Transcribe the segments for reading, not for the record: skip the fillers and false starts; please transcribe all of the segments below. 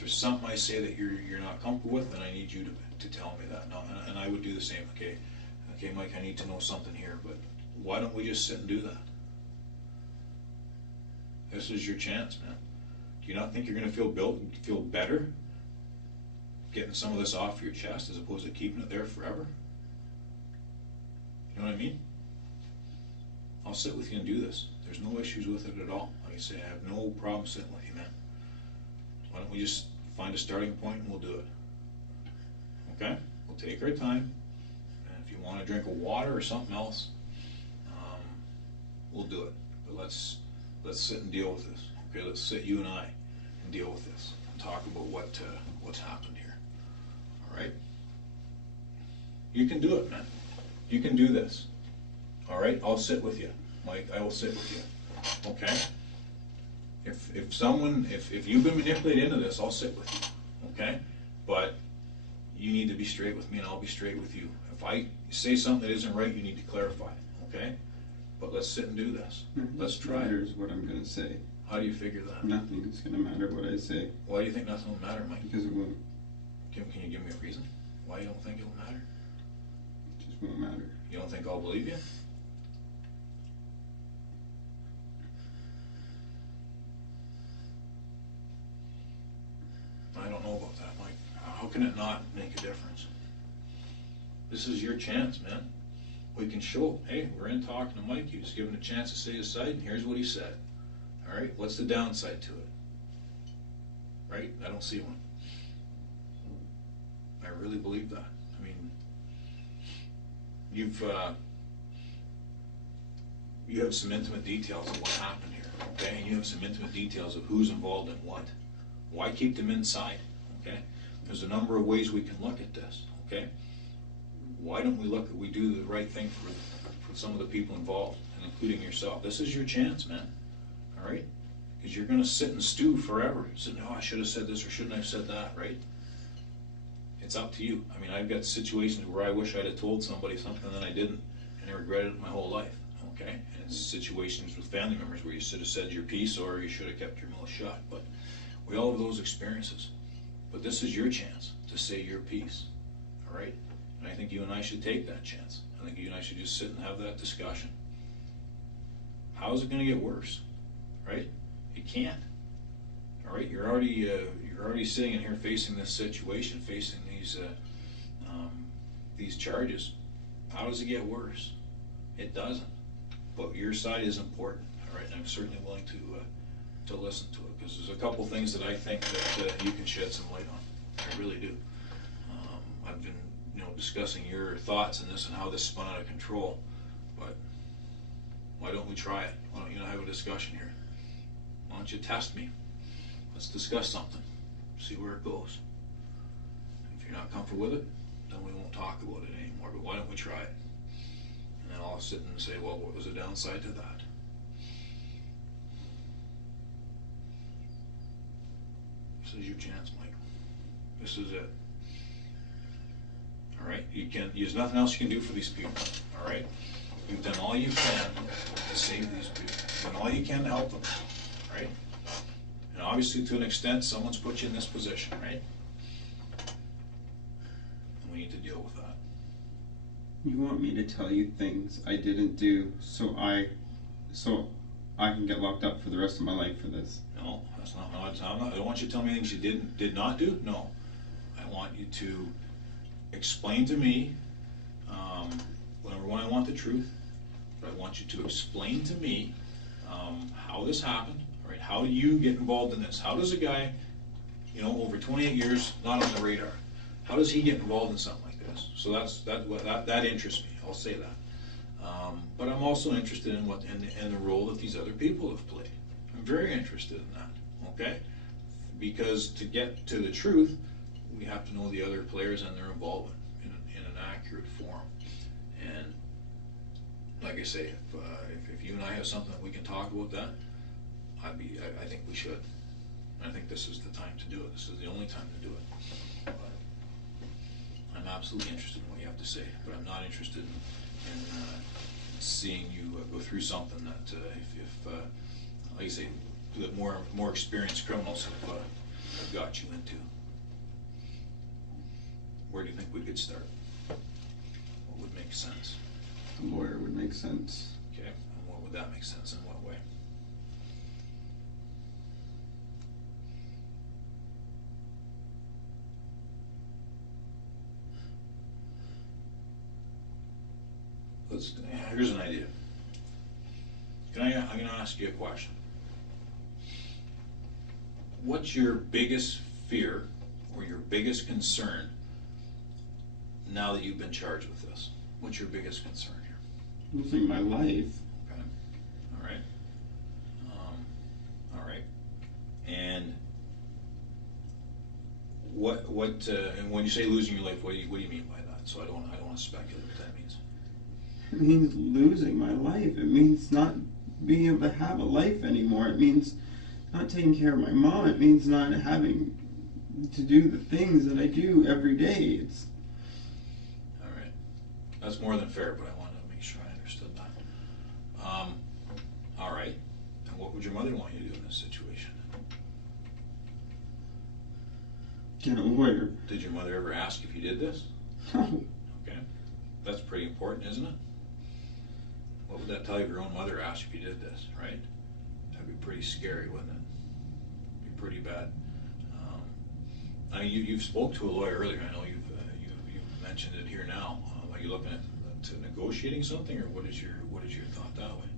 there's something I say that you're not comfortable with, then I need you to tell me that. No, and I would do the same. Okay, Mike, I need to know something here, but why don't we just sit and do that? This is your chance, man. Do you not think you're going to feel better getting some of this off your chest as opposed to keeping it there forever? You know what I mean? I'll sit with you and do this. There's no issues with it at all. Like I say, I have no problem sitting with you, man. Why don't we just find a starting point and we'll do it? Okay? We'll take our time. And if you want a drink of water or something else, we'll do it. But let's sit and deal with this. Okay? Let's sit, you and I, and deal with this and talk about what's happened here. All right? You can do it, man. You can do this. All right? I'll sit with you, Mike. I will sit with you. Okay? If you've been manipulated into this, I'll sit with you. Okay? But you need to be straight with me, and I'll be straight with you. If I say something that isn't right, you need to clarify it. Okay? But let's sit and do this. Let's try. Here's what I'm going to say. How do you figure that? Nothing is going to matter what I say. Why do you think nothing will matter, Mike? Because it won't. Can you give me a reason why you don't think it'll matter? It just won't matter. You don't think I'll believe you? I don't know about that, Mike. How can it not make a difference? This is your chance, man. We can show, hey, we're in talking to Mike. He was given a chance to say his side, and here's what he said. All right, what's the downside to it? Right? I don't see one. I really believe that. I mean, you have some intimate details of what happened here, okay? And you have some intimate details of who's involved in what. Why keep them inside, okay? There's a number of ways we can look at this, okay? Why don't we do the right thing for some of the people involved, and including yourself? This is your chance, man, all right? Because you're going to sit and stew forever. Say, no, I should have said this or shouldn't I have said that, right? It's up to you. I mean, I've got situations where I wish I'd have told somebody something that I didn't, and I regretted it my whole life, okay? And it's situations with family members where you should have said your piece or you should have kept your mouth shut. But we all have those experiences. But this is your chance to say your piece, all right? And I think you and I should take that chance. I think you and I should just sit and have that discussion. How is it going to get worse, right? It can't. All right, you're already sitting in here facing this situation, facing these charges. How does it get worse? It doesn't. But your side is important. All right, and I'm certainly willing to listen to it, because there's a couple things that I think that you can shed some light on. I really do. I've been discussing your thoughts on this and how this spun out of control, but why don't we try it? Why don't you have a discussion here? Why don't you test me? Let's discuss something, see where it goes. If you're not comfortable with it, then we won't talk about it anymore, but why don't we try it? And then I'll sit and say, well, what was the downside to that? This is your chance, Mike. This is it. All right, there's nothing else you can do for these people, all right? You've done all you can to save these people. You've done all you can to help them, right? And obviously, to an extent, someone's put you in this position, right? And we need to deal with that. You want me to tell you things I didn't do so I can get locked up for the rest of my life for this? No, that's not. No, I don't want you to tell me things you did not do. No, I want you to explain to me. Number one, I want the truth, but I want you to explain to me how this happened. All right, how do you get involved in this? How does a guy, over 28 years, not on the radar, how does he get involved in something like this? So that interests me. I'll say that. But I'm also interested in the role that these other people have played. I'm very interested in that. Okay, because to get to the truth, we have to know the other players and their involvement in an accurate form. And like I say, if you and I have something that we can talk about that, I think we should. And I think this is the time to do it. This is the only time to do it. But I'm absolutely interested in what you have to say, but I'm not interested in seeing you go through something that, if like I say, that more experienced criminals I've got you into. Where do you think we could start? What would make sense? A lawyer would make sense. Okay, and what would that make sense, in what way? Here's an idea. I'm gonna ask you a question. What's your biggest fear or your biggest concern now that you've been charged with this? What's your biggest concern here? Losing my life. Okay, all right. All right. And and when you say losing your life, what do you mean by that? So I don't want to speculate what that means. It means losing my life. It means not being able to have a life anymore. It means not taking care of my mom. It means not having to do the things that I do every day. It's all right. That's more than fair, but I wanted to make sure I understood that. All right. And what would your mother want you to do in this situation? get a lawyer. Did your mother ever ask if you did this? No. Okay. That's pretty important, isn't it? What would that tell you if your own mother asked if you did this, right? That'd be pretty scary, wouldn't it? Be pretty bad. I mean, you've spoke to a lawyer earlier. I know you've mentioned it here now. Are you looking at negotiating something, or what is your thought that way?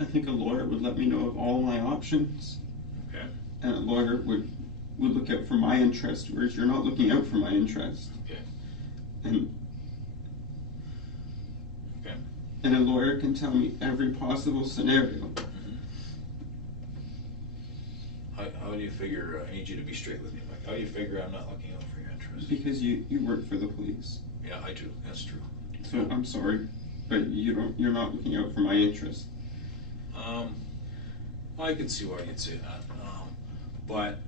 I think a lawyer would let me know of all my options. Okay. And a lawyer would look out for my interest, whereas you're not looking out for my interest. Okay. And a lawyer can tell me every possible scenario. Mm-hmm. How do you figure, I need you to be straight with me, Mike. How do you figure I'm not looking out for your interests? Because you work for the police. Yeah, I do. That's true. So I'm sorry, but you're not looking out for my interest. I could see why you'd say that. But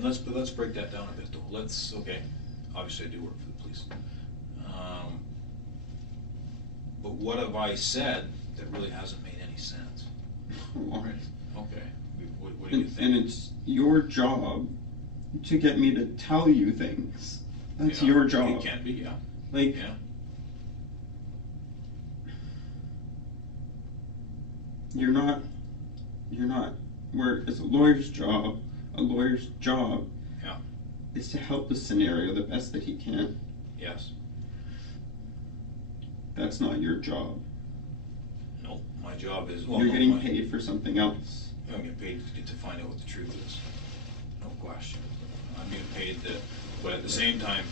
let's break that down a bit though. Okay, obviously I do work for the police. But what have I said that really hasn't made any sense? Right. Okay. What do you think? And it's your job to get me to tell you things. That's your job. It can be, yeah. Like, yeah. You're not, where it's a lawyer's job Yeah. is to help the scenario the best that he can. Yes. That's not your job. No, my job is... You're getting paid for something else. I'm getting paid to find out what the truth is. No question. I'm getting paid but at the same time,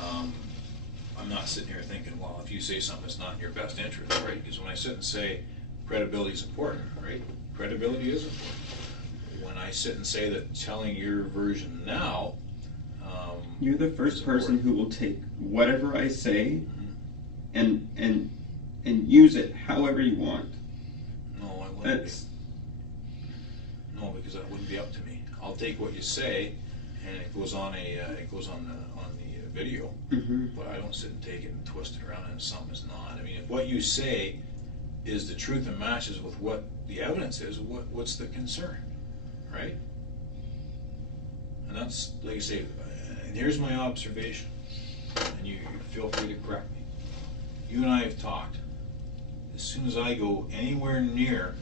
I'm not sitting here thinking, well, if you say something that's not in your best interest, right? Because when I sit and say credibility is important, right? Credibility is important. When I sit and say that telling your version now, you're the first person who will take whatever I say and use it however you want. No, I wouldn't. No, because that wouldn't be up to me. I'll take what you say, and it goes on the video, but I don't sit and take it and twist it around and something is not. I mean, if what you say is the truth and matches with what the evidence is, what's the concern, right? And that's, like I say, and here's my observation, and you feel free to correct me. You and I have talked. As soon as I go anywhere near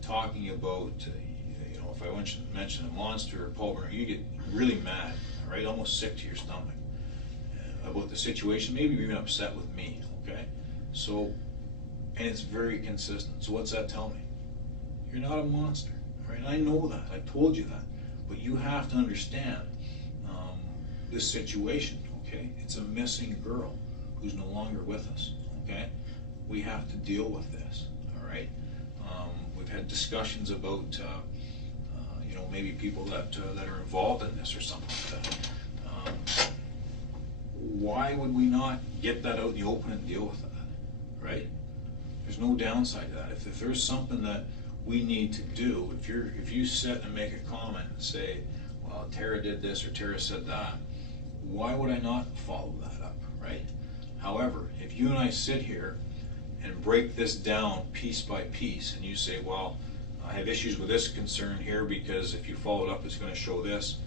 talking about, if I mention a monster or pulmonary, you get really mad, right? Almost sick to your stomach about the situation, maybe even upset with me, okay? So, and it's very consistent. So what's that tell me? You're not a monster, right? I know that. I told you that. But you have to understand this situation, okay? It's a missing girl who's no longer with us, okay? We have to deal with this, all right? We've had discussions about, maybe people that are involved in this or something like that. Why would we not get that out in the open and deal with that, right? There's no downside to that. If there's something that we need to do, if you sit and make a comment and say, well, Tara did this or Tara said that, why would I not follow that up, right? However, if you and I sit here and break this down piece by piece, and you say, well, I have issues with this concern here because if you follow it up, it's gonna show this,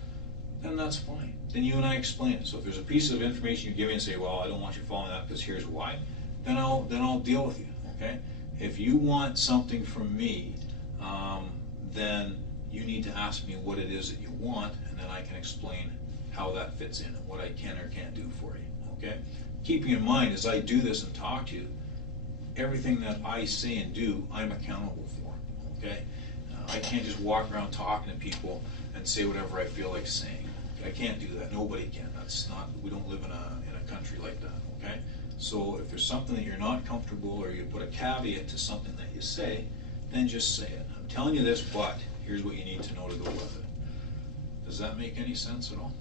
then that's fine. Then you and I explain it. So if there's a piece of information you give me and say, well, I don't want you following that because here's why, then I'll deal with you, okay? If you want something from me, then you need to ask me what it is that you want, and then I can explain how that fits in and what I can or can't do for you, okay? Keeping in mind, as I do this and talk to you, everything that I say and do, I'm accountable for, okay? I can't just walk around talking to people and say whatever I feel like saying. I can't do that. Nobody can. That's not. We don't live in a country like that, okay? So if there's something that you're not comfortable, or you put a caveat to something that you say, then just say it. I'm telling you this, but here's what you need to know to go with it. Does that make any sense at all?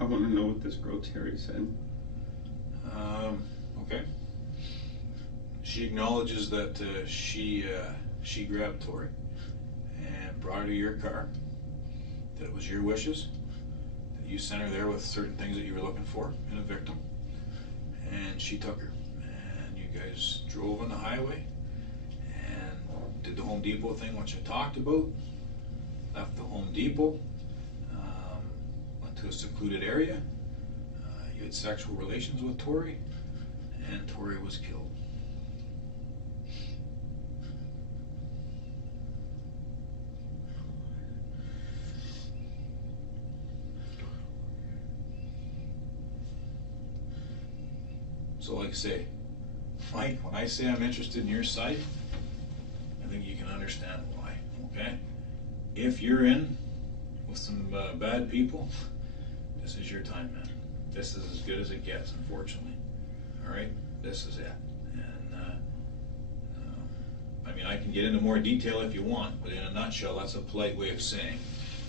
I want to know what this girl Terry said. Okay. She acknowledges that she grabbed Tori and brought her to your car, that it was your wishes, that you sent her there with certain things that you were looking for in a victim, and she took her. And you guys drove on the highway and did the Home Depot thing, which I talked about, left the Home Depot, went to a secluded area, you had sexual relations with Tori, and Tori was killed. So like I say, Mike, when I say I'm interested in your side, I think you can understand why, okay? If you're in with some bad people, this is your time, man. This is as good as it gets, unfortunately. All right, this is it. And I mean, I can get into more detail if you want, but in a nutshell, that's a polite way of saying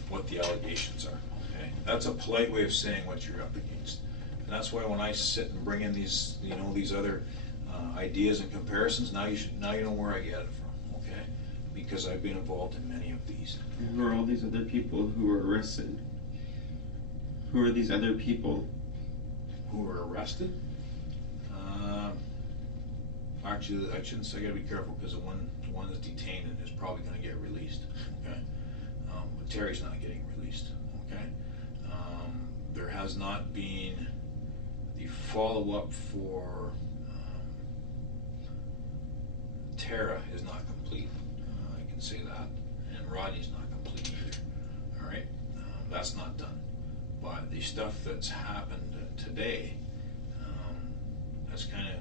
what the allegations are, okay? That's a polite way of saying what you're up against. And that's why when I sit and bring in these, you know, these other ideas and comparisons, now you know where I get it from, okay? Because I've been involved in many of these. And who are all these other people who were arrested? Who are these other people? Who were arrested? Actually, I shouldn't say. I gotta be careful because the one that's detained and is probably going to get released. Okay, but Terry's not getting released. Okay, there has not been the follow-up for Tara is not complete. I can say that, and Rodney's not complete either. All right, that's not done. But the stuff that's happened today has kind of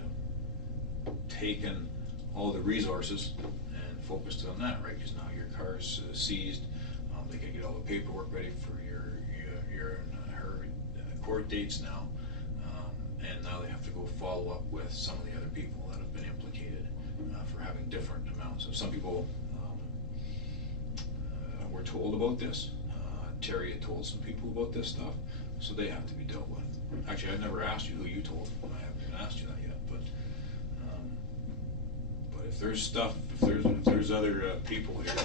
taken all the resources and focused on that, right? Because now your car's seized. They can get all the paperwork ready for your and her court dates now, and now they have to go follow up with some of the other people that have been implicated for having different amounts. So some people were told about this. Terry had told some people about this stuff, so they have to be dealt with. Actually, I've never asked you who you told. I haven't even asked you that yet, but if there's stuff, if there's other people here.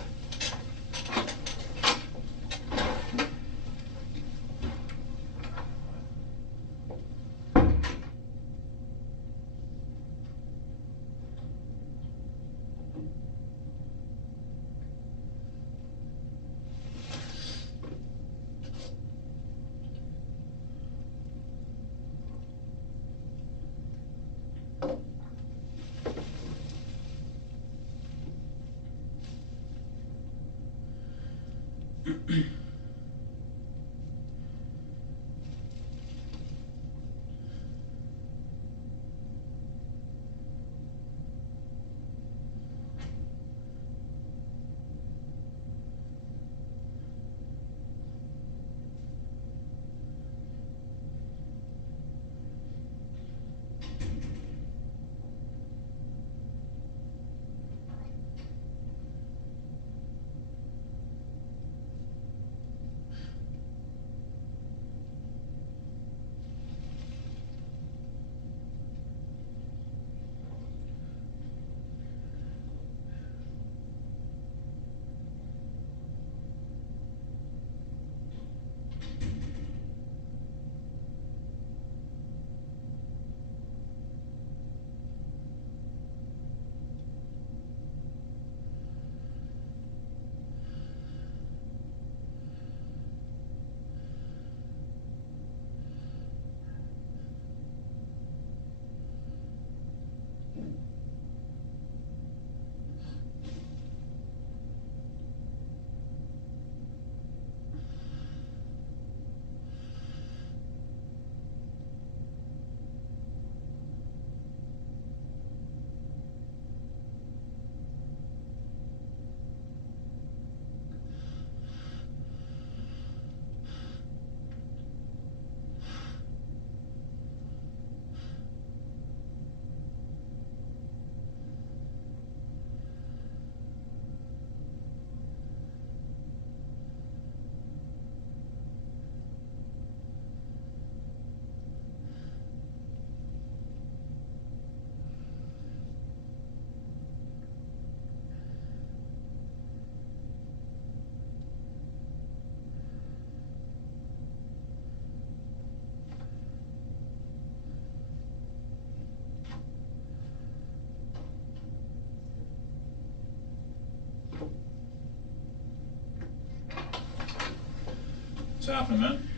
What's happening, man?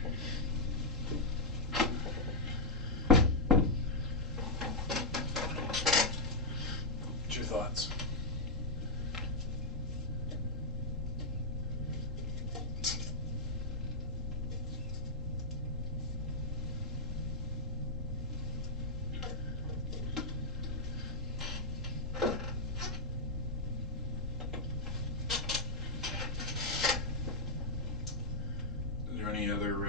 What's your thoughts? Any other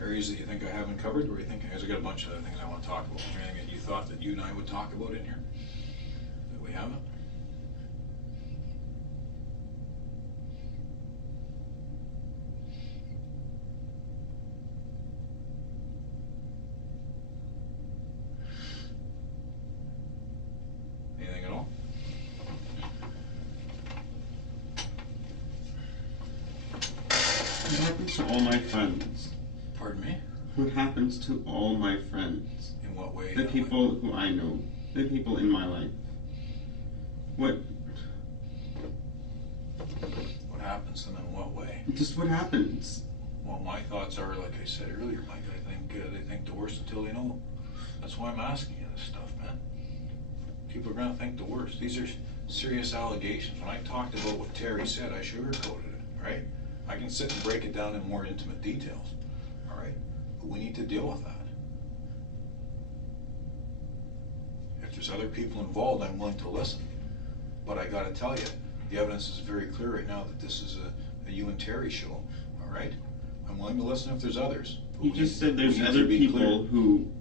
areas that you think I haven't covered, or you think, because I got a bunch of other things I want to talk about. Is there anything that you thought that you and I would talk about in here that we haven't? Anything at all? What happens to all my friends? Pardon me? What happens to all my friends? In what way? The people who I know. The people in my life. What happens to them in what way? Just what happens? Well, my thoughts are, like I said earlier, Mike, I think they think the worst until they know. That's why I'm asking you this stuff, man. People are going to think the worst. These are serious allegations. When I talked about what Terry said, I sugarcoated it, right? I can sit and break it down in more intimate details, all right? But we need to deal with that. If there's other people involved, I'm willing to listen. But I gotta tell you, the evidence is very clear right now that this is a you and Terry show, all right? I'm willing to listen if there's others. You just said there's other people who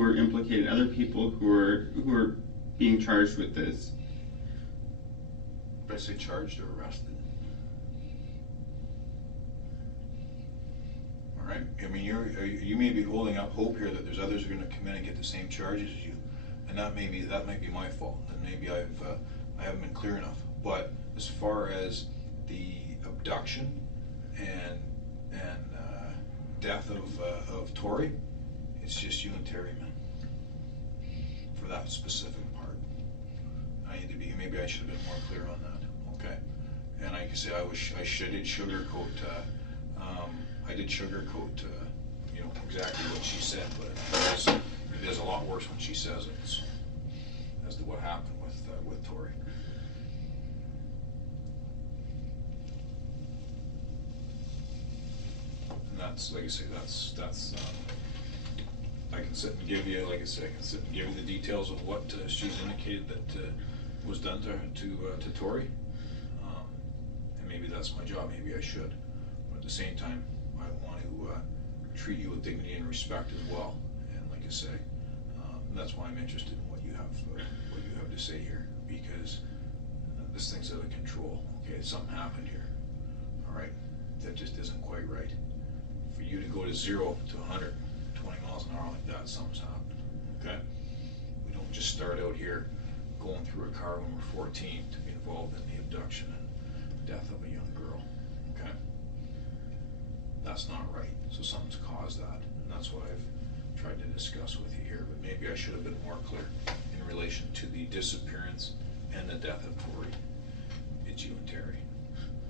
are implicated, other people who are being charged with this. Did I say charged or arrested? All right. I mean, you may be holding up hope here that there's others who are going to come in and get the same charges as you, and that might be my fault. And maybe I haven't been clear enough. But as far as the abduction and death of Tori, it's just you and Terry, man. For that specific part, I need to be. Maybe I should have been more clear on that. Okay. And like I say, I did sugarcoat. I did sugarcoat, exactly what she said, but it is a lot worse when she says it, as to what happened with Tori. And that's, like I say, that's I can sit and give you, like I say, the details of what she's indicated that was done to Tori, and maybe that's my job. Maybe I should, but at the same time, I want to treat you with dignity and respect as well. And like I say, that's why I'm interested in what you have to say here, because this thing's out of control. Okay, something happened here. All right, that just isn't quite right. For you to go to 0 to 120 miles an hour like that, something's happened. Okay, we don't just start out here going through a car when we're 14 to be involved in the abduction and death of a young girl. Okay. That's not right. So something's caused that, and that's what I've tried to discuss with you here. But maybe I should have been more clear in relation to the disappearance and the death of Tori. It's you and Terry.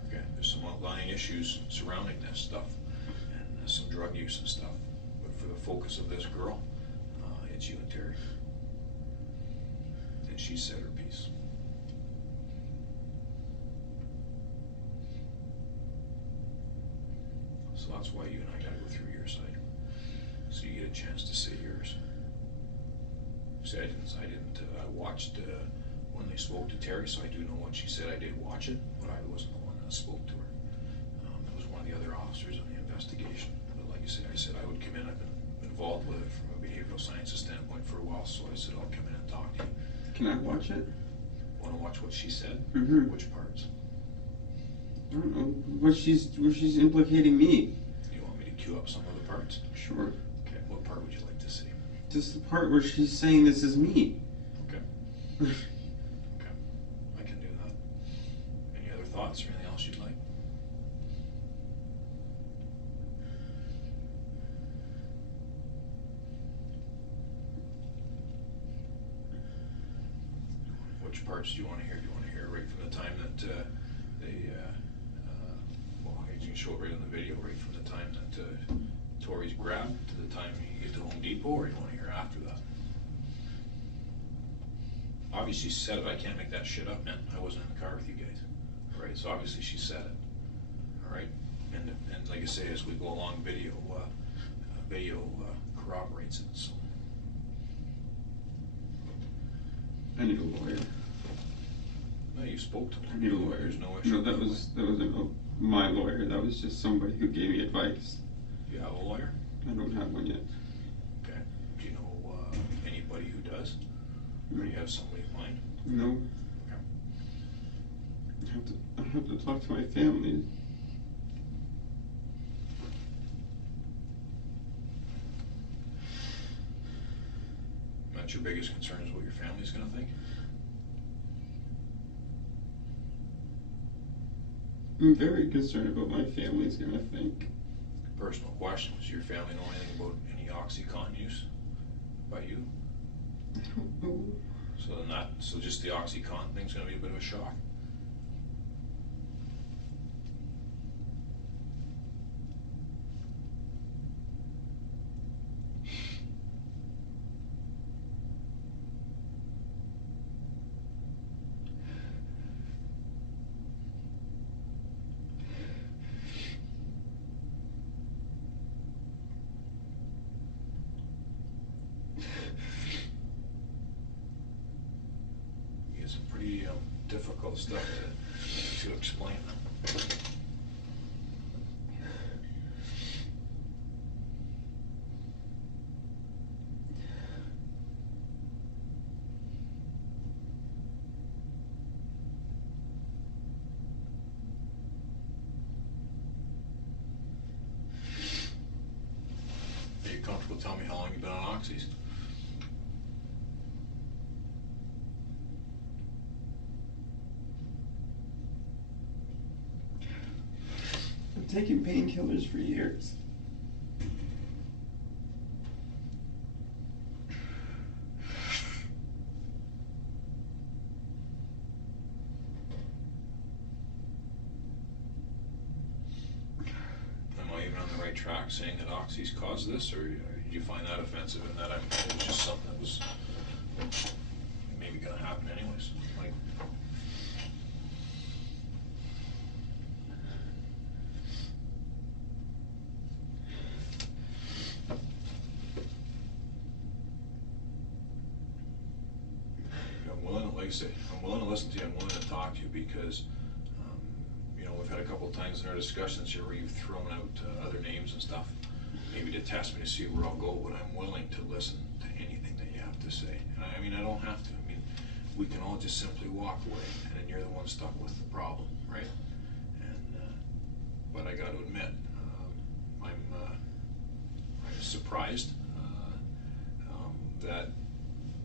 Okay, there's some outlying issues surrounding this stuff, and some drug use and stuff. But for the focus of this girl, it's you and Terry. And she said her piece. So that's why you and I gotta go through your side, so you get a chance to say yours. See, I watched when they spoke to Terry, so I do know what she said. I did watch it, but I wasn't the one that spoke to her. It was one of the other officers in the investigation. But like you said, I would come in. I've been involved with it from a behavioral sciences standpoint for a while, so I said I'll come in and talk to you. Can I watch it? Want to watch what she said? Mm-hmm. Which parts? I don't know where she's implicating me. You want me to cue up some of the parts? Sure. Okay. What part would you like to see? Just the part where she's saying this is me. Okay. Okay. I can do that. Any other thoughts or anything else you'd like? Which parts do you want to hear? Do you want to hear right from the time that you can show it right on the video, right from the time that Tori's grab to the time you get to Home Depot, or you wanna hear after that? Obviously she said it, I can't make that shit up, man, I wasn't in the car with you guys, alright, so obviously she said it, alright? And like I say, as we go along, video corroborates it, so. I need a lawyer. No, you spoke to I one, need a lawyer. there's no issue. No, that wasn't my lawyer, that was just somebody who gave me advice. You have a lawyer? I don't have one yet. Okay, do you know, anybody who does? Or do you have somebody in mind? No. Okay. I have to talk to my family. That's your biggest concern, is what your family's gonna think? I'm very concerned about my family's gonna think. Personal question, does your family know anything about any OxyContin use by you? I don't know. So just the OxyContin thing's gonna be a bit of a shock? It's pretty difficult stuff to explain. Are you comfortable telling me how long you've been on oxys? I've taken painkillers for years. Am I even on the right track saying that oxys caused this, or did you find that offensive and that it was just something that was maybe gonna happen anyways? Like, like I say, I'm willing to listen to you, I'm willing to talk to you, because, you know, we've had a couple of times in our discussions here where you've thrown out other names and stuff, maybe to test me to see where I'll go, but I'm willing to listen to anything that you have to say. And I mean, I don't have to, I mean, we can all just simply walk away, and then you're the one stuck with the problem, right? And, but I gotta admit, I'm surprised, that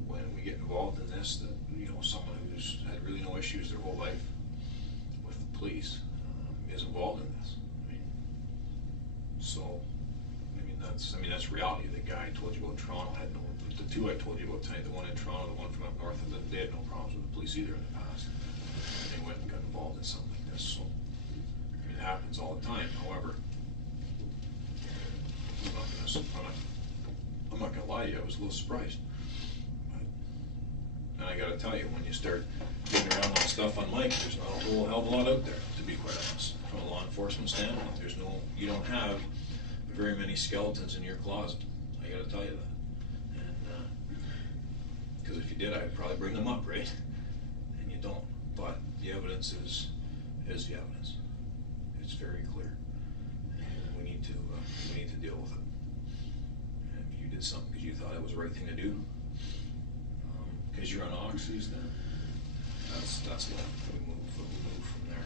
when we get involved in this, that, you know, someone who's had really no issues their whole life with the police is involved in this. I mean, so, that's reality. The guy I told you about in Toronto had no, the two I told you about tonight, the one in Toronto, the one from up north, they had no problems with the police either in the past. And they went and got involved in something like this, so, I mean, it happens all the time. However, I'm not gonna lie to you, I was a little surprised. And I gotta tell you, when you start getting around on stuff on Mike, there's not a whole hell of a lot out there, to be quite honest. From a law enforcement standpoint, you don't have very many skeletons in your closet. I gotta tell you that. And, because if you did, I'd probably bring them up, right? And you don't. But the evidence is the evidence. It's very clear. And we need to deal with it. And if you did something because you thought it was the right thing to do, because you're on oxys, then that's what we move from there.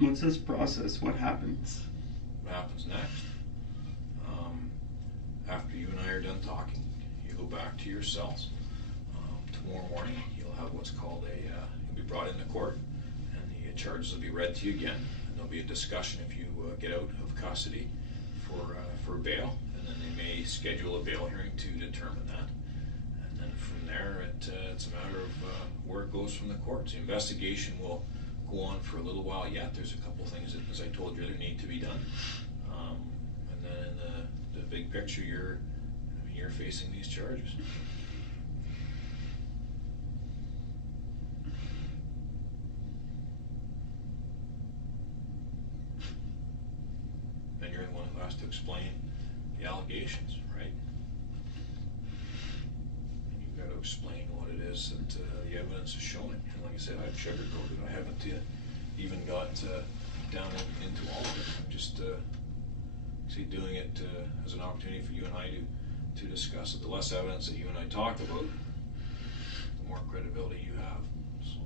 What's this process? What happens? What happens next? After you and I are done talking, you go back to your cells. Tomorrow morning, you'll have what's called you'll be brought into court, and the charges will be read to you again, and there'll be a discussion if you get out of custody for bail, and then they may schedule a bail hearing to determine that. And then from there, it's a matter of where it goes from the courts. The investigation will go on for a little while yet. There's a couple things that, as I told you, that need to be done. And then in the big picture, you're facing these charges. And you're the one who has to explain the allegations, right? And you've got to explain what it is that the evidence is showing. And like I said, I've sugarcoated. I haven't even got down into all of it. I'm just doing it as an opportunity for you and I to discuss it. The less evidence that you and I talk about, the more credibility you have. So.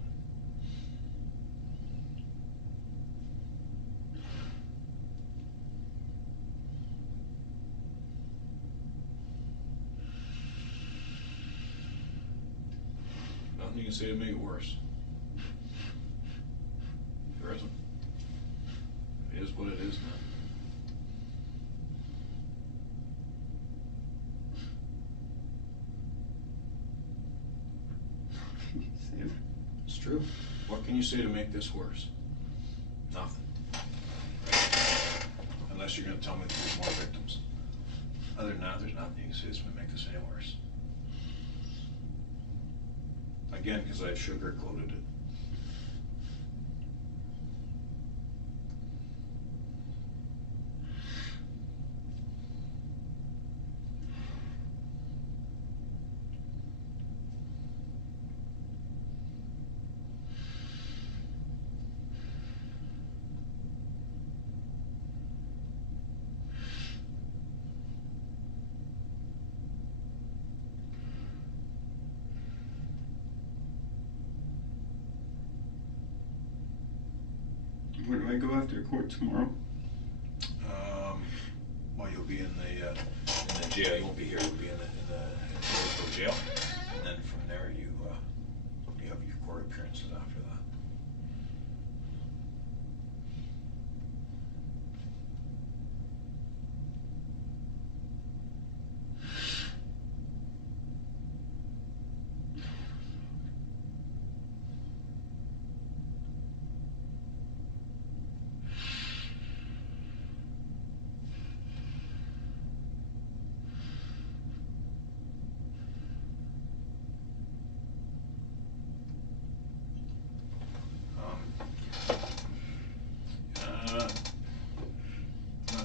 Nothing you can say to make it worse. There isn't. It is what it is, man. It's true. What can you say to make this worse? Nothing. Right? Unless you're going to tell me that there's more victims. Other than that, there's nothing you can say that's going to make this any worse. Again, because I've sugarcoated it. Where do I go after court tomorrow? Well, you'll be in the jail. You won't be here. You'll be in the jail, and then from there you have your court appearances after that.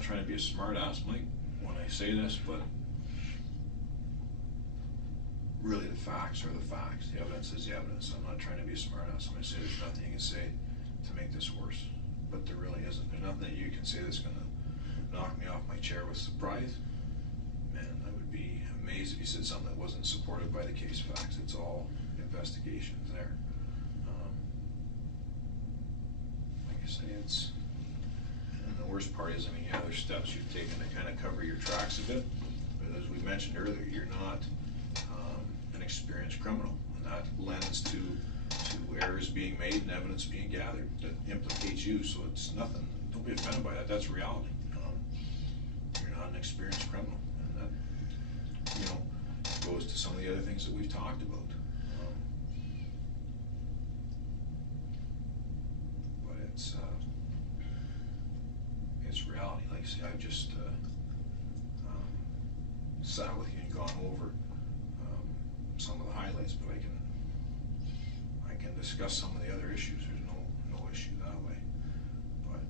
Trying to be a smart ass, Mike, when I say this, but really the facts are the facts. The evidence is the evidence. I'm not trying to be a smart ass when I say there's nothing you can say to make this worse, but there really isn't. There's nothing that you can say that's going to knock me off my chair with surprise. Man, I would be amazed if you said something that wasn't supported by the case facts. It's all investigations there. Like I say, it's. And the worst part is, I mean, yeah, there's steps you've taken to kind of cover your tracks a bit, but as we mentioned earlier, you're not an experienced criminal, and that lends to errors being made and evidence being gathered that implicates you, so it's nothing, don't be offended by that, that's reality. You're not an experienced criminal, and that, goes to some of the other things that we've talked about. But it's reality. Like I say, I've just sat with you and gone over some of the highlights, but I can discuss some of the other issues. There's no issue that way. But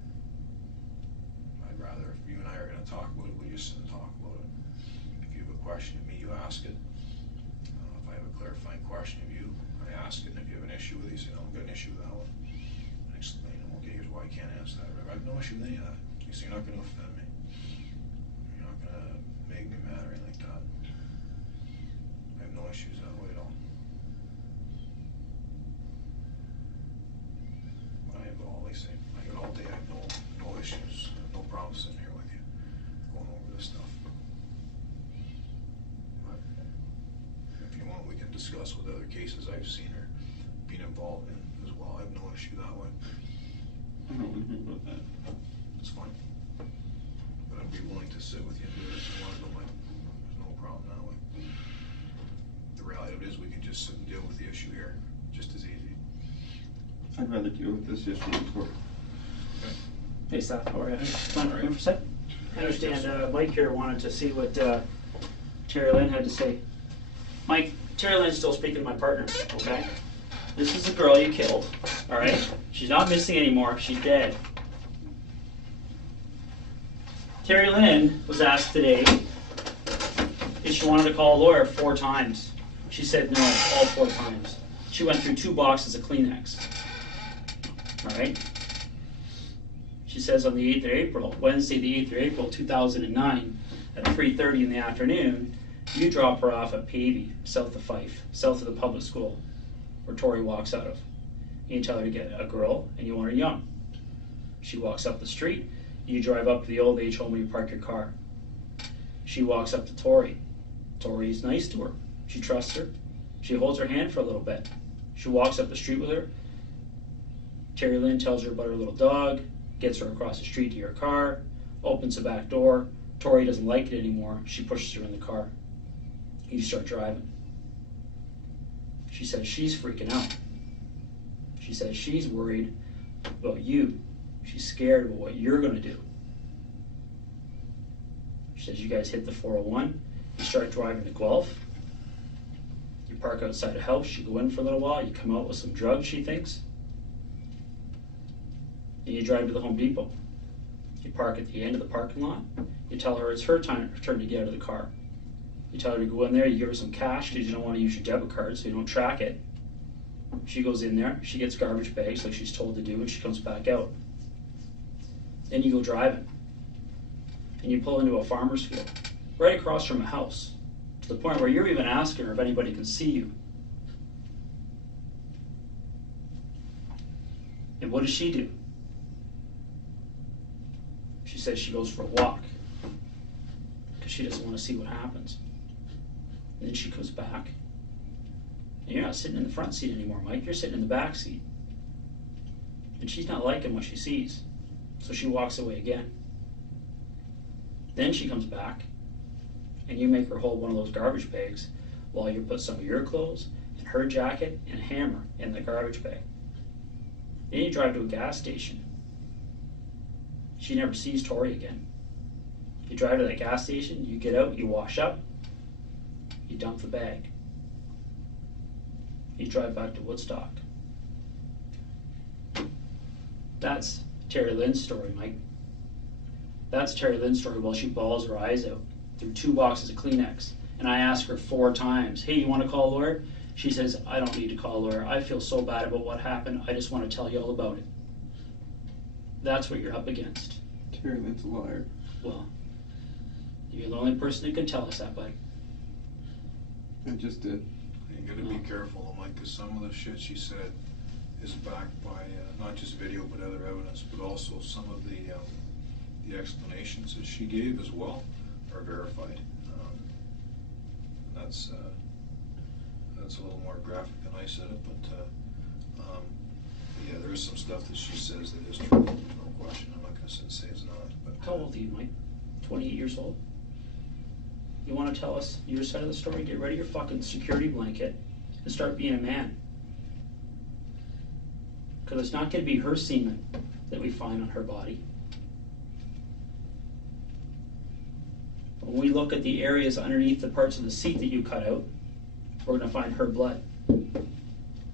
I'd rather, if you and I are going to talk about it, we just sit and talk about it. If you have a question of me, you ask it. If I have a clarifying question of you, I ask it. And if you have an issue with it, you say, no, I've got an issue with that one. And explain, okay, here's why I can't answer that. I have no issue with any of that. So you're not going to offend me. You're not going to make me mad or anything like that. I have no issues that way at all. But I have all they say. I got all day. I have no issues. I have no problem sitting here with you, going over this stuff. But if you want, we can discuss with other cases I've seen or been involved in as well. I have no issue that way. I don't want to hear about that. It's fine. But I'd be willing to sit with you and do it if you want to go, Mike. There's no problem that way. The reality of it is we can I'd rather deal with this issue in court. Hey, Seth, how are you? Fine, come for a sec. I understand Mike here wanted to see what Terri-Lynne had to say. Mike, Terri-Lynne's still speaking to my partner, okay? This is the girl you killed, all right? She's not missing anymore, she's dead. Terri-Lynne was asked today if she wanted to call a lawyer 4 times. She said no, all 4 times. She went through 2 boxes of Kleenex, all right? She says on the 8th of April, Wednesday the 8th of April 2009 at 3:30 in the afternoon, you drop her off at Pavey, south of Fife, south of the public school, where Tori walks out of. You tell her to get a girl and you want her young. She walks up the street, you drive up to the old age home where you park your car. She walks up to Tori. Tori's nice to her. She trusts her. She holds her hand for a little bit. She walks up the street with her. Terri-Lynne tells her about her little dog, gets her across the street to your car, opens the back door. Tori doesn't like it anymore. She pushes her in the car. You start driving. She says she's freaking out. She says she's worried about you. She's scared about what you're going to do. She says you guys hit the 401. You start driving to Guelph. You park outside a house. You go in for a little while. You come out with some drugs, she thinks. And you drive to the Home Depot. You park at the end of the parking lot. You tell her it's her turn to get out of the car. You tell her to go in there, you give her some cash because you don't want to use your debit card so you don't track it. She goes in there, she gets garbage bags like she's told to do, and she comes back out. Then you go driving. And you pull into a farmer's field, right across from a house, to the point where you're even asking her if anybody can see you. And what does she do? She says she goes for a walk because she doesn't want to see what happens. And then she comes back. And you're not sitting in the front seat anymore, Mike. You're sitting in the back seat. And she's not liking what she sees. So she walks away again. Then she comes back and you make her hold one of those garbage bags while you put some of your clothes and her jacket and a hammer in the garbage bag. Then you drive to a gas station. She never sees Tori again. You drive to that gas station, you get out, you wash up, you dump the bag. You drive back to Woodstock. That's Terri-Lynne's story, Mike. That's Terri-Lynne's story while she bawls her eyes out through 2 boxes of Kleenex. And I ask her 4 times, hey, you want to call a lawyer? She says, I don't need to call a lawyer. I feel so bad about what happened. I just want to tell you all about it. That's what you're up against. Terri-Lynne's a liar. Well, you're the only person that can tell us that, buddy. I just did. You gotta be careful, though, Mike, because some of the shit she said is backed by not just video but other evidence, but also some of the explanations that she gave as well are verified. That's a little more graphic than I said it, but yeah, there is some stuff that she says that is true. No question. I'm not gonna say it's not. But How old are you, Mike? 28 years old? You want to tell us your side of the story? Get rid of your fucking security blanket and start being a man. Because it's not going to be her semen that we find on her body. When we look at the areas underneath the parts of the seat that you cut out, we're going to find her blood. Do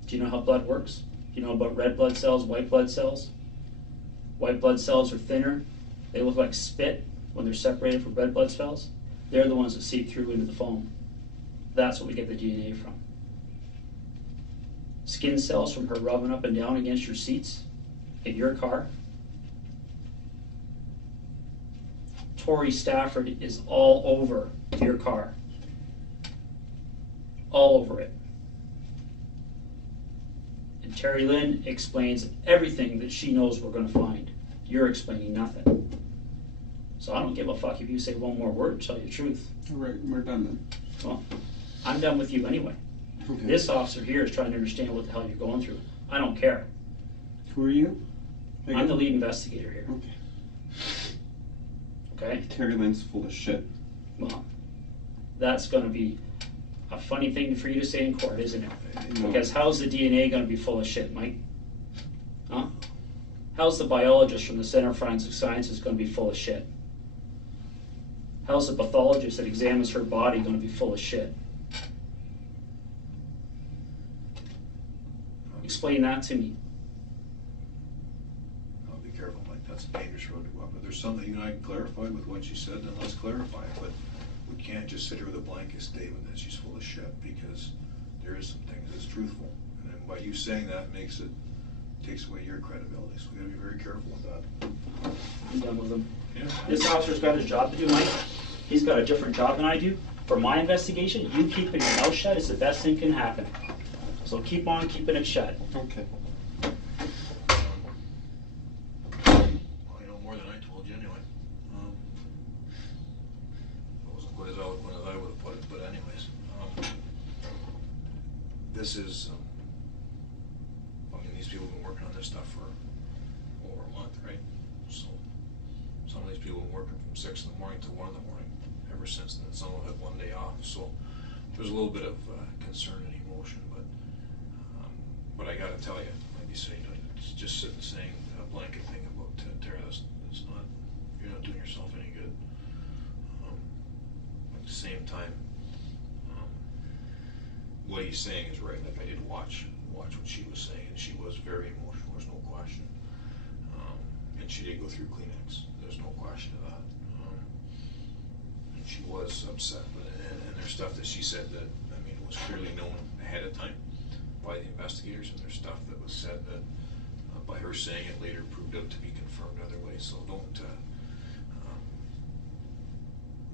you know how blood works? Do you know about red blood cells, white blood cells? White blood cells are thinner. They look like spit when they're separated from red blood cells. They're the ones that seep through into the foam. That's what we get the DNA from. Skin cells from her rubbing up and down against your seats in your car. Tori Stafford is all over your car. All over it. And Terri-Lynne explains everything that she knows we're going to find. You're explaining nothing. So I don't give a fuck if you say one more word to tell you the truth. All right, we're done then. Well, I'm done with you anyway. Okay. This officer here is trying to understand what the hell you're going through. I don't care. Who are you? I'm the lead investigator here. Okay. Okay? Terri-Lynne's full of shit. Well, that's going to be a funny thing for you to say in court, isn't it? No. Because how's the DNA going to be full of shit, Mike? Huh? How's the biologist from the Center of Forensic Sciences going to be full of shit? How's the pathologist that examines her body going to be full of shit? Explain that to me. I'll be careful, Mike, that's a dangerous road to go up. If there's something you and I can clarify with what she said, then let's clarify it, but we can't just sit here with a blanket statement that she's full of shit, because there is some things that's truthful. And then by you saying that takes away your credibility, so we gotta be very careful with that. I'm done with him. Yeah. This officer's got his job to do, Mike. He's got a different job than I do. For my investigation, you keeping your mouth shut is the best thing can happen. So keep on keeping it shut. Okay. Well, you know more than I told you anyway. It wasn't quite as eloquent as I would have put it, but anyways. This is, I mean, these people have been working on this stuff for over a month, right? So, some of these people have been working from 6 in the morning to 1 in the morning, ever since then. Some have had 1 day off, so there's a little bit of concern and emotion, but I gotta tell you, like you say, it's just sitting saying a blanket thing about Terra, that's not, you're not doing yourself any good. At the same time, what he's saying is right. Like, I did watch what she was saying, and she was very emotional, there's no question. And she did go through Kleenex, there's no question of that. And she was upset, and there's stuff that she said that, I mean, was clearly known ahead of time by the investigators, and there's stuff that was said that, by her saying it, later proved out to be confirmed other ways. So don't,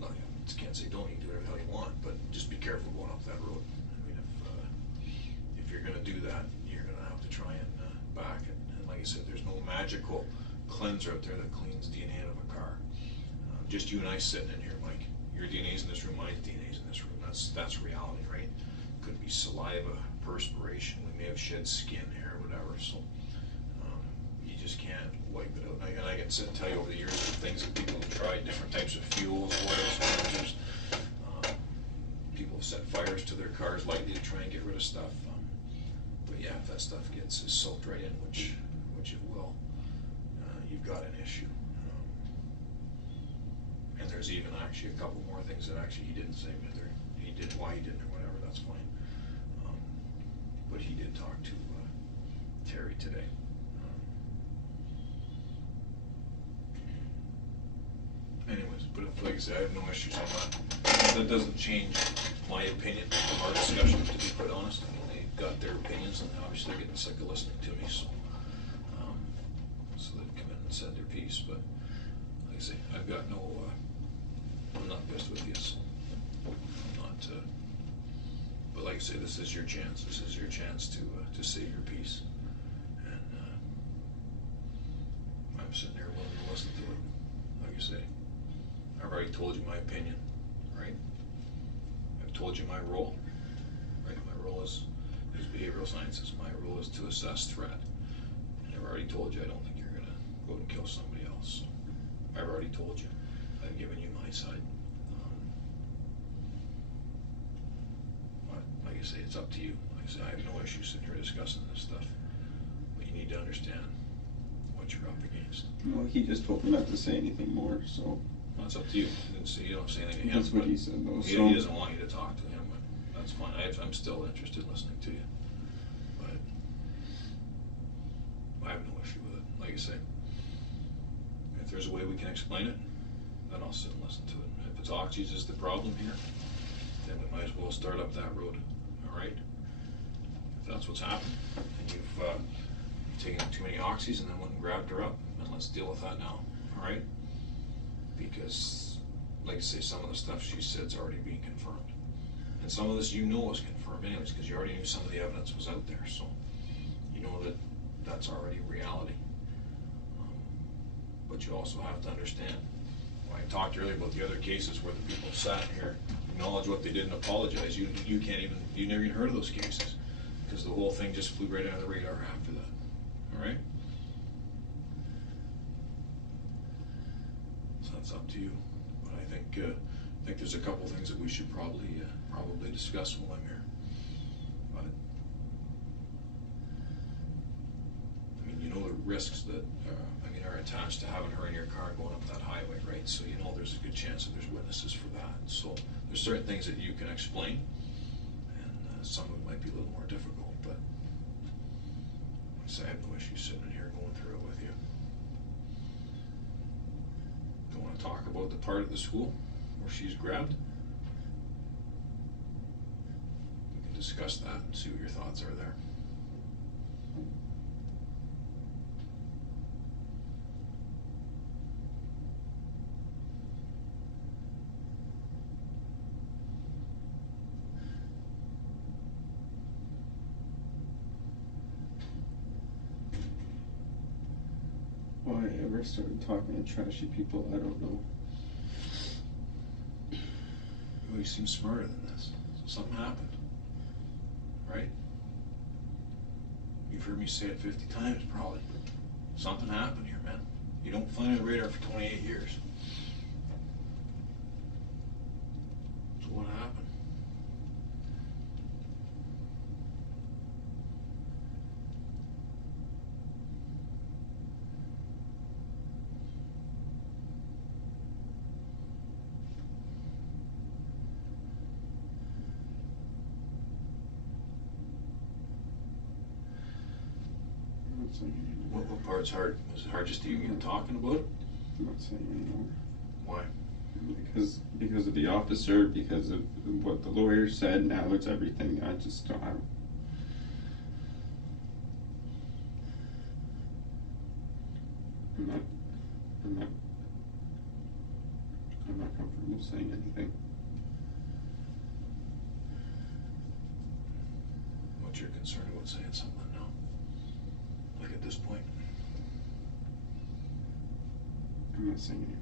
no, you can't say don't, you can do whatever the hell you want, but just be careful going up that road. I mean, if you're gonna do that, you're gonna have to try and back it. And like I said, there's no magical cleanser out there that cleans DNA out of a car. Just you and I sitting in here, Mike. Your DNA's in this room, my DNA's in this room. That's reality, right? Could be saliva, perspiration, we may have shed skin, hair, whatever, so you just can't wipe it out. And I can sit and tell you over the years of things that people have tried, different types of fuels, oils, cleansers. People have set fires to their cars lightly to try and get rid of stuff. But yeah, if that stuff gets soaked right in, which it will, you've got an issue. And there's even actually a couple more things that actually he didn't say, whether he did, why he didn't, or whatever, that's fine. But he did talk to Terry today. Anyways, but like I said, I have no issues on that. That doesn't change my opinion of our discussion, to be quite honest. I mean, they got their opinions, and obviously they're getting sick of listening to me, so they come in and said their piece. But like I say, I've got no, I'm not pissed with you, so I'm not, but like I say, this is your chance. This is your chance to save your peace. And I'm sitting there willing to listen to it. Like I say, I've already told you my opinion, right? I've told you my role, right? My role is behavioral sciences. My role is to assess threat. And I've already told you I don't think you're gonna go and kill somebody else. I've already told you. I've given you my side. But like I say, it's up to you. Like I say, I have no issue sitting here discussing this stuff. But you need to understand what you're up against. Well, he just told me not to say anything more, so. Well, it's up to you. You don't say anything to him. That's what he said, though. He doesn't want you to talk to him, but that's fine. I'm still interested in listening to you. But I have no issue with it. Like I say, if there's a way we can explain it, then I'll sit and listen to it. If it's oxys is the problem here, then we might as well start up that road. All right? If that's what's happened, and you've taken too many oxys and then went and grabbed her up, then let's deal with that now. All right? Because, like I say, some of the stuff she said's already being confirmed. And some of this you know is confirmed anyways, because you already knew some of the evidence was out there, so you know that that's already reality. But you also have to understand, when I talked earlier about the other cases where the people sat here, acknowledge what they did and apologize, you never even heard of those cases, because the whole thing just flew right under the radar after that, all right? So that's up to you, but I think there's a couple things that we should probably discuss while I'm here. But I mean, you know the risks that, are attached to having her in your car going up that highway, right? So you know there's a good chance that there's witnesses for that. So there's certain things that you can explain, and some of it might be a little more difficult, but like I say, I have no issue sitting in here going through it with you. Don't want to talk about the part of the school where she's grabbed? We can discuss that and see what your thoughts are there. Why I ever started talking to trashy people, I don't know. Well, you seem smarter than this. Something happened, right? You've heard me say it 50 times, probably. Something happened here, man. You don't fly on the radar for 28 years. So what happened? I'm not saying anymore. What part's hard? Was it hard just to even get talking about it? I'm not saying anymore. Why? Because of the officer, because of what the lawyer said, now it's everything. I just don't. I'm not comfortable saying anything. What's your concern about saying something now? Like at this point? I'm not saying anymore.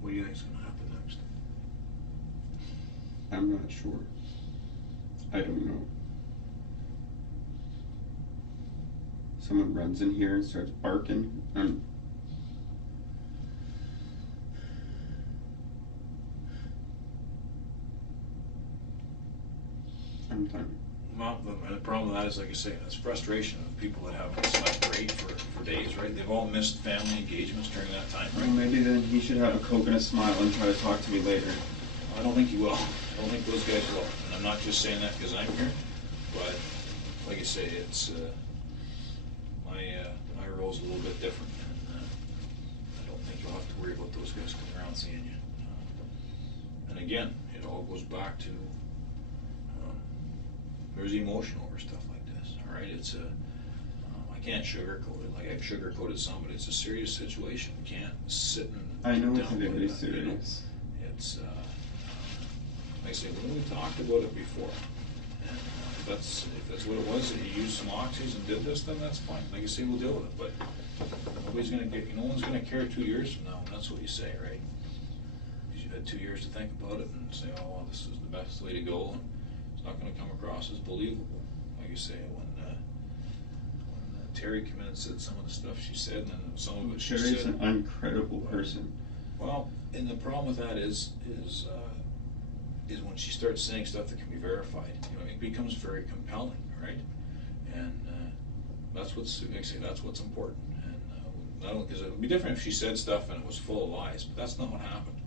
What do you think's gonna happen next? I'm not sure. I don't know. Someone runs in here and starts barking. I'm done. Well, the problem with that is, like I say, it's frustration of people that haven't slept great for days, right? They've all missed family engagements during that time, Well, right? maybe then he should have a Coke and a smile and try to talk to me later. I don't think he will. I don't think those guys will. And I'm not just saying that because I'm here, but like I say, it's, my role's a little bit different, and I don't think you'll have to worry about those guys coming around seeing you. And again, it all goes back to, there's emotion over stuff like this, all right? It's I can't sugarcoat it like I've sugarcoated some, but it's a serious situation. You can't sit and I know it's downplay very that, you know? serious. It's, like I say, we talked about it before, and if that's what it was, that you used some oxys and did this, then that's fine. Like I say, we'll deal with it, but nobody's gonna no one's gonna care 2 years from now, and that's what you say, right? Because you've had 2 years to think about it and say, oh, well, this is the best way to go, and it's not gonna come across as believable. Like you say, when Terry came in and said some of the stuff she said, and then some of it she said. Terry's an uncredible person. Well, and the problem with that is when she starts saying stuff that can be verified, you know, it becomes very compelling, right? And that's what's, like I say, that's what's important. And not only, because it would be different if she said stuff and it was full of lies, but that's not what happened.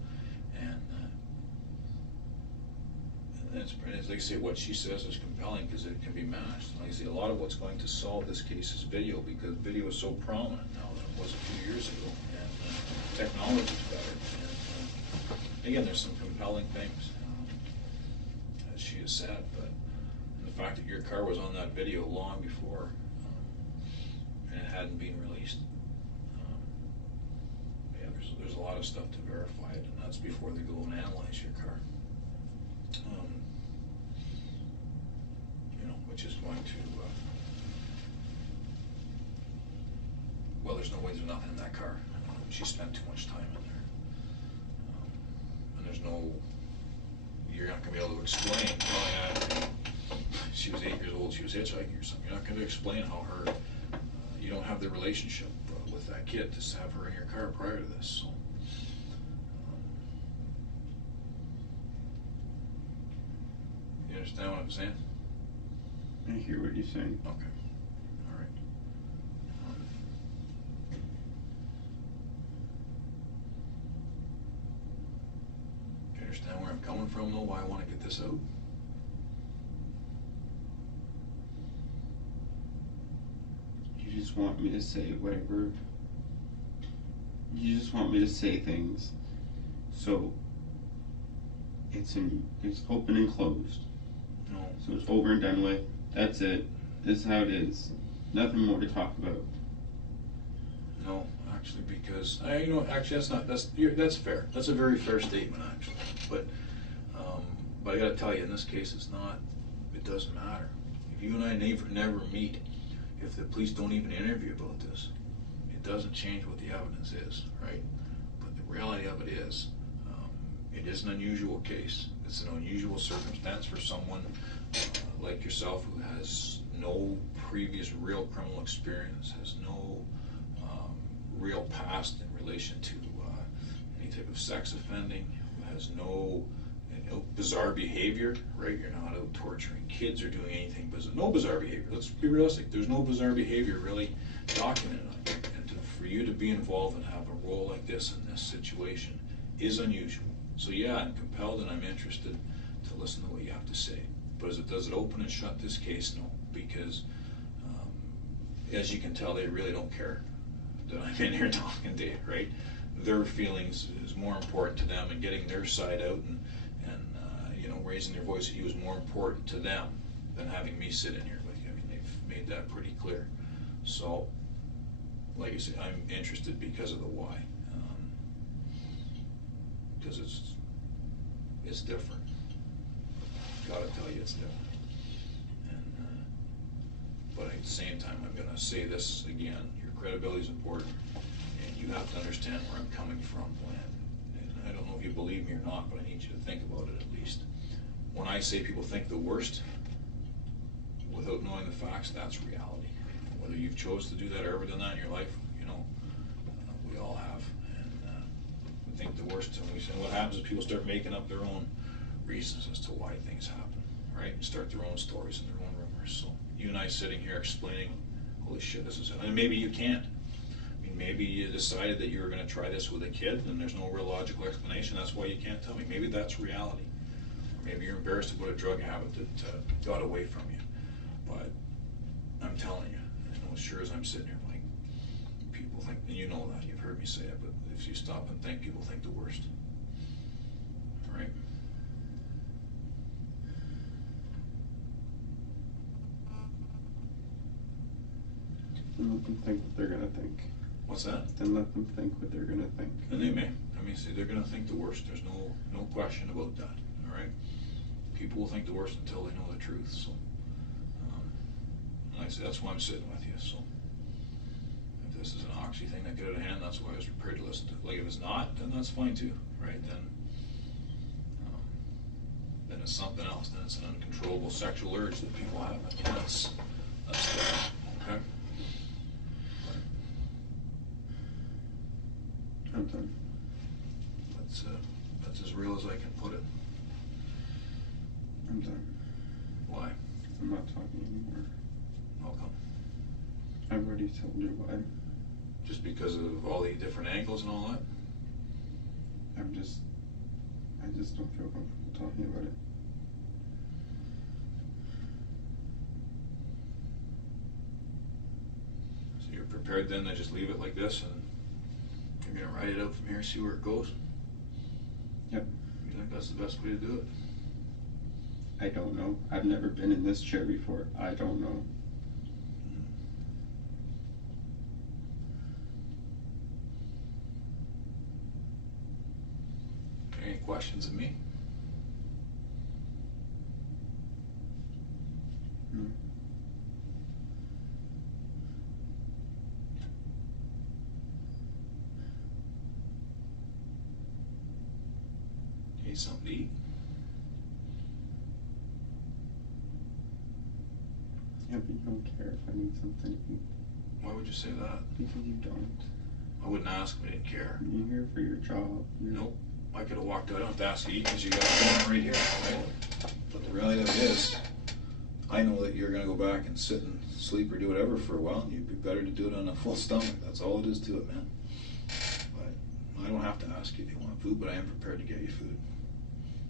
And it's like I say, what she says is compelling because it can be matched. Like I say, a lot of what's going to solve this case is video, because video is so prominent now than it was a few years ago, and technology's better. And again, there's some compelling things, as she has said, but the fact that your car was on that video long before, and it hadn't been released, yeah, there's a lot of stuff to verify it, and that's before they go and analyze your car. You know, which is going to, well, there's no way there's nothing in that car. She spent too much time in there. And there's no, you're not gonna be able to explain, well, yeah, she was 8 years old, she was hitchhiking or something. You're not gonna explain how her, you don't have the relationship with that kid to have her in your car prior to this, so. understand what I'm saying? I hear what you're saying. Okay, all right. Do you understand where I'm coming from, though, why I want to get this out? You just want me to say whatever. You just want me to say things. So it's open and closed. No. So it's over and done with. That's it. This is how it is. Nothing more to talk about. No, actually, because actually, that's fair. That's a very fair statement, actually. But I got to tell you, in this case, it's not. It doesn't matter. If you and I never meet, if the police don't even interview about this, it doesn't change what the evidence is, right? But the reality of it is, it is an unusual case. It's an unusual circumstance for someone like yourself who has no previous real criminal experience, has no real past in relation to any type of sex offending, who has no bizarre behavior, right? You're not out torturing kids or doing anything bizarre. No bizarre behavior. Let's be realistic. There's no bizarre behavior really documented on you. And for you to be involved and have a role like this in this situation is unusual. So yeah, I'm compelled and I'm interested to listen to what you have to say. But does it open and shut this case? No, because as you can tell, they really don't care that I'm in here talking to you, right? Their feelings is more important to them, and getting their side out and raising their voice at you is more important to them than having me sit in here with you. I mean, they've made that pretty clear. So, like I said, I'm interested because of the why. Because it's different. Gotta tell you, it's different. And but at the same time, I'm gonna say this again: your credibility is important, and you have to understand where I'm coming from. And I don't know if you believe me or not, but I need you to think about it at least. When I say people think the worst, without knowing the facts, that's reality. Whether you've chose to do that or ever done that in your life, we all have. And we think the worst, and what happens is people start making up their own reasons as to why things happen, right? And start their own stories and their own rumors. So you and I sitting here explaining, holy shit, this is it. And maybe you can't. I mean, maybe you decided that you were going to try this with a kid and there's no real logical explanation. That's why you can't tell me. Maybe that's reality. Maybe you're embarrassed about a drug habit that got away from you. But I'm telling you, as sure as I'm sitting here, like, people think, and you know that, you've heard me say it, but if you stop and think, people think the worst. All right? Then let them think what they're gonna think. What's that? Then let them think what they're gonna think. And they may. I mean, see, they're gonna think the worst. There's no question about that. All right? People will think the worst until they know the truth. So, like I said, that's why I'm sitting with you. So, if this is an oxy thing that got out of hand, that's why I was prepared to listen to it. Like, if it's not, then that's fine too, right? Then it's something else. Then it's an uncontrollable sexual urge that people have. I mean, that's different, okay? I'm done. That's as real as I can put it. I'm done. Why? I'm not talking anymore. How come? I've already told you why. Just because of all the different angles and all that? I just don't feel comfortable talking about it. So you're prepared then to just leave it like this and you're gonna ride it out from here, see where it goes? Yep. You think that's the best way to do it? I don't know. I've never been in this chair before. I don't know. Any questions of me? No. Need something to eat? Yeah, but you don't care if I need something to eat. Why would you say that? Because you don't. I wouldn't ask if I didn't care. You're here for your job. Nope. I could have walked out, I don't have to ask you because you got a phone right here, right? But the reality of it is, I know that you're gonna go back and sit and sleep or do whatever for a while, and you'd be better to do it on a full stomach. That's all it is to it, man. But I don't have to ask you if you want food, but I am prepared to get you food.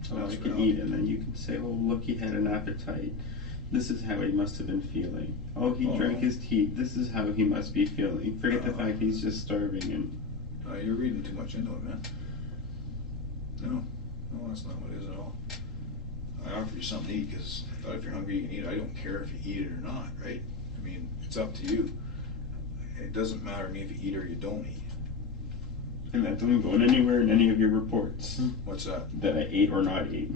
So I That's can reality. eat, and then you can say, "Oh, look, he had an appetite. This is how he must have been feeling. Oh, he Oh, drank no. his tea. This is how he must be feeling." Forget the Oh. fact he's just starving and. You're reading too much into it, man. No, that's not what it is at all. I offered you something to eat because I thought if you're hungry, you can eat. I don't care if you eat it or not, right? I mean, it's up to you. It doesn't matter to me if you eat or you don't eat. And that doesn't go in anywhere in any of your reports What's that? that I ate or not ate.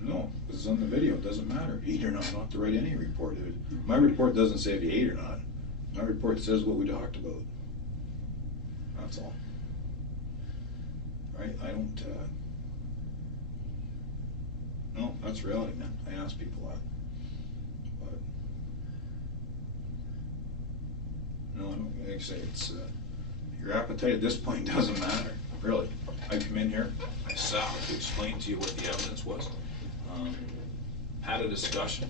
No, because it's on the video. It doesn't matter if you eat or not. I don't have to write any report. My report doesn't say if you ate or not. My report says what we talked about. That's all. Right? I don't, no, that's reality, man. I ask people that. But, no, I don't, like I say, it's, your appetite at this point doesn't matter, really. I come in here, I sat to explain to you what the evidence was. Had a discussion.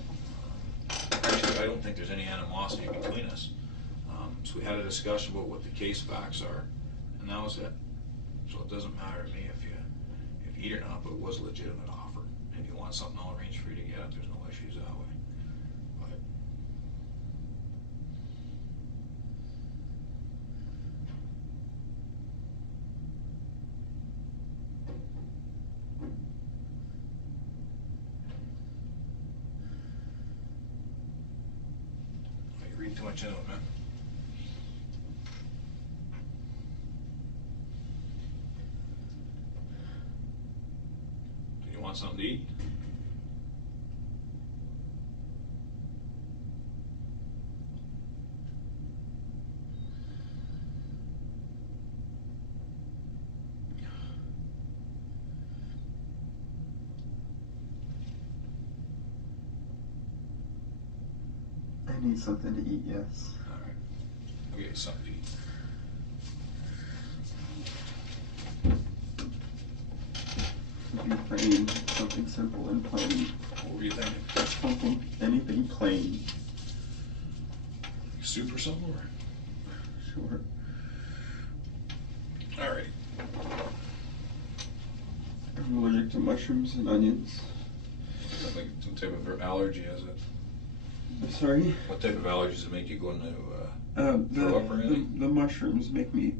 Actually, I don't think there's any animosity between us. So we had a discussion about what the case facts are, and that was it. So it doesn't matter to me if you eat or not, but it was a legitimate offer. If you want something, I'll arrange for you to get it. There's no issues that way. But you read too much into it, man. Do you want something to eat? I need something to eat, yes. All right. I'll get you something to eat. Be plain, something simple and plain. What were you thinking? Something, anything plain. Soup or something? Or? Sure. All right. I'm allergic to mushrooms and onions. Like some type of allergy, is it? Sorry? What type of allergies does it make you go into throw up or anything? The mushrooms make me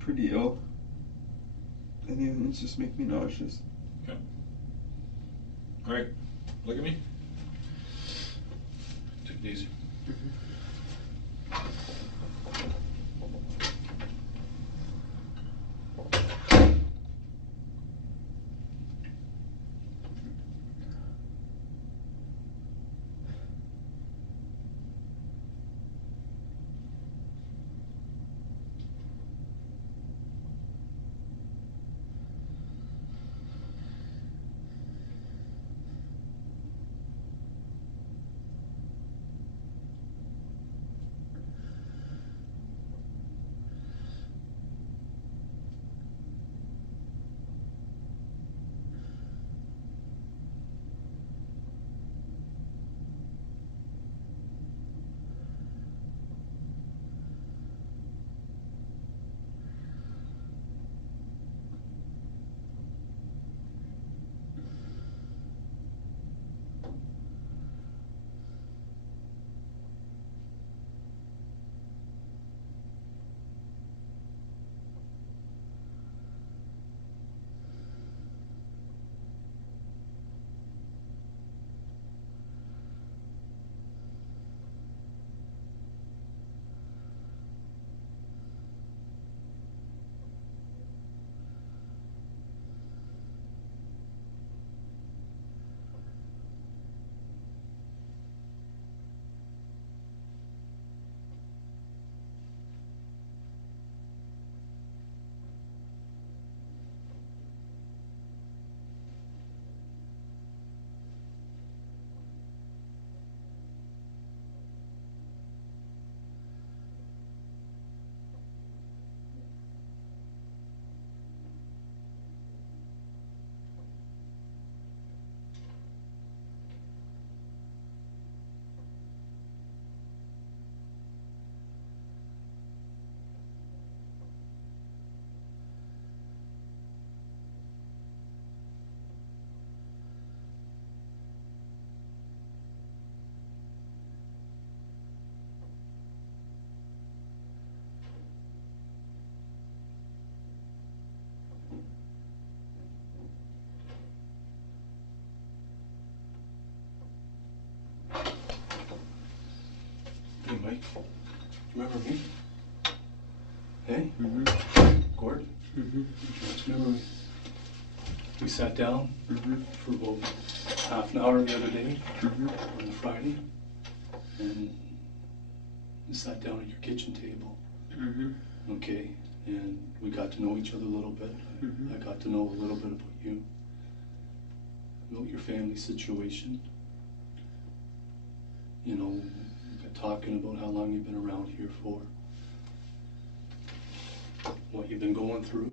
pretty ill. And the onions just make me nauseous. Okay. All right. Look at me. Take it easy. Remember me? Hey, Gord? Remember we sat down for about half an hour the other day on the Friday, and we sat down at your kitchen table. Okay, and we got to know each other a little bit. I got to know a little bit about you, about your family situation. You know, we got talking about how long you've been around here for, what you've been going through.